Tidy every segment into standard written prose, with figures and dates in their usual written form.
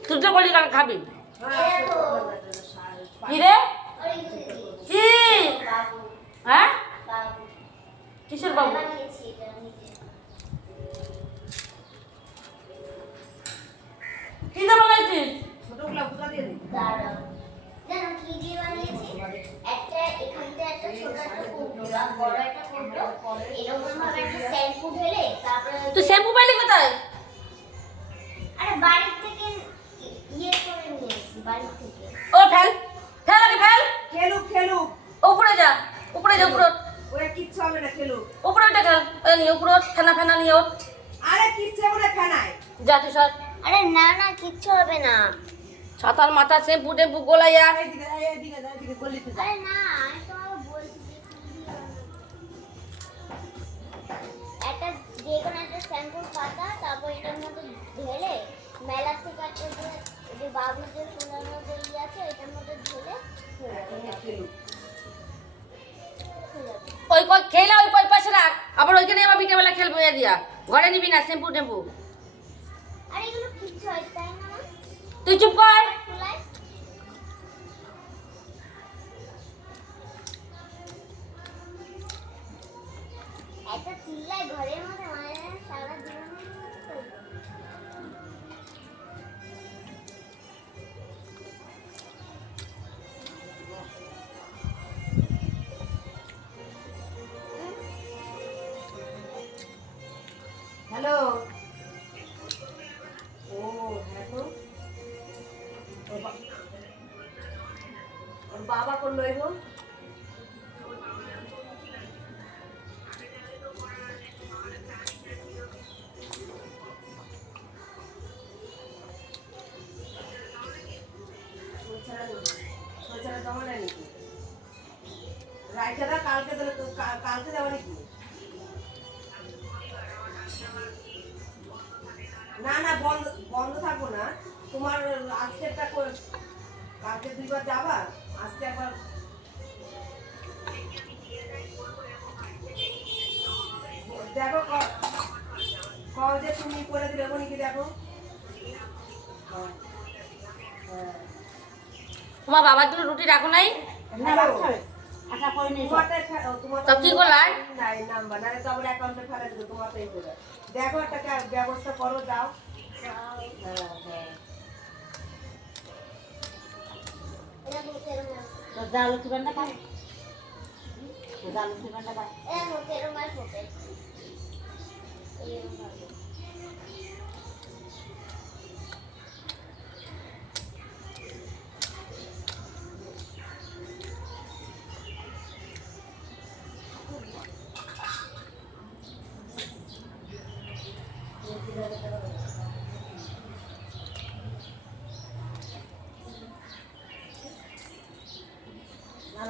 তুই তো বলি কাল খাবি কি রে কি হ্যাঁ কিসের বাবু কি না বানাইছিস ছোটগুলা বুঝা দিয়ে দে জানো কি দিয়ে বানিয়েছি একটা এখানতে একটা ছোট একটা কৌটো আর বড় একটা কৌটো এরকম ভাবে একটা শ্যাম্পু ঢেলে তারপরে তুই শ্যাম্পু পাইলি কোথায় আরে বাড়ি থেকে ইয়ে করে নিয়ে এসেছি বাড়ি থেকে ও ফেল ফেল আগে ফেল খেলুক খেলুক উপরে যা উপরে ওরা কিচ্ছু হবে না খেলুক উপরে ওটা খেল ওই নিয়ে উপরে ফেনা ফেনা নিয়ে ওঠ আরে কিচ্ছু হবে না ফেনায় যা তুই সর আরে না না কিচ্ছু হবে না ছাতার মাথা শ্যাম্পু টেম্পু গোলাইয়া এইদিকে গলিতে যা আরে না আমি তোমাকে বলছি যে একটা যে কোনো একটা শ্যাম্পুর পাতা তারপর এটার মধ্যে ঢেলে মেলা থেকে একটা যে বাবুর যে ফুলানো যে ইয়ে আছে এটার মধ্যে ঢেলে খেলুক ওই খেলা ওই পাশে রাখ আবার ওইখানে আবার বিকেলবেলা খেলবো এ দিয়া ঘরে নিবি না শ্যাম্পু টেম্পু আরে এগুলো কিচ্ছু হয় তাই না তুই চুপ কর ফুলাই একটা চিল্লাই ঘরের মধ্যে মানে সারা জীবন হ্যালো ও হ্যাঁ তো ওর বাবা করলো এগো জমা নেয় নাকি রাইটারা কালকে কালকে যাবে নাকি না না বন্ধ বন্ধ থাকবো না তোমার আজকে একটা কালকে দুইবার যাবা আজকে একবার দেখো কল যে তুমি করে দিলে কি দেখো হ্যাঁ হ্যাঁ তোমার বাবার জন্য রুটি রাখো নাই তা কি করলাই দেখো একটা ব্যবস্থা করো দাও এটা বলতে এরকম যা লক্ষ্মী ভান্ডার পাই যা লক্ষ্মী ভান্ডার পাই এর মধ্যে এরকম আর ফোটে এরকম ভাবে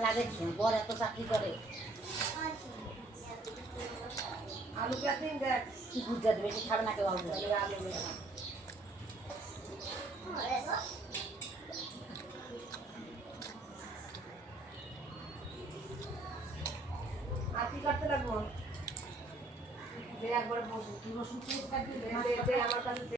লাগে বর এত চাকরি করে আলু কাটিং দেখ কি বুঝা দেবে সে খাবে না কেউ আলু আলু আটি কাটতে লাগবো একবার বসে আমার কাছে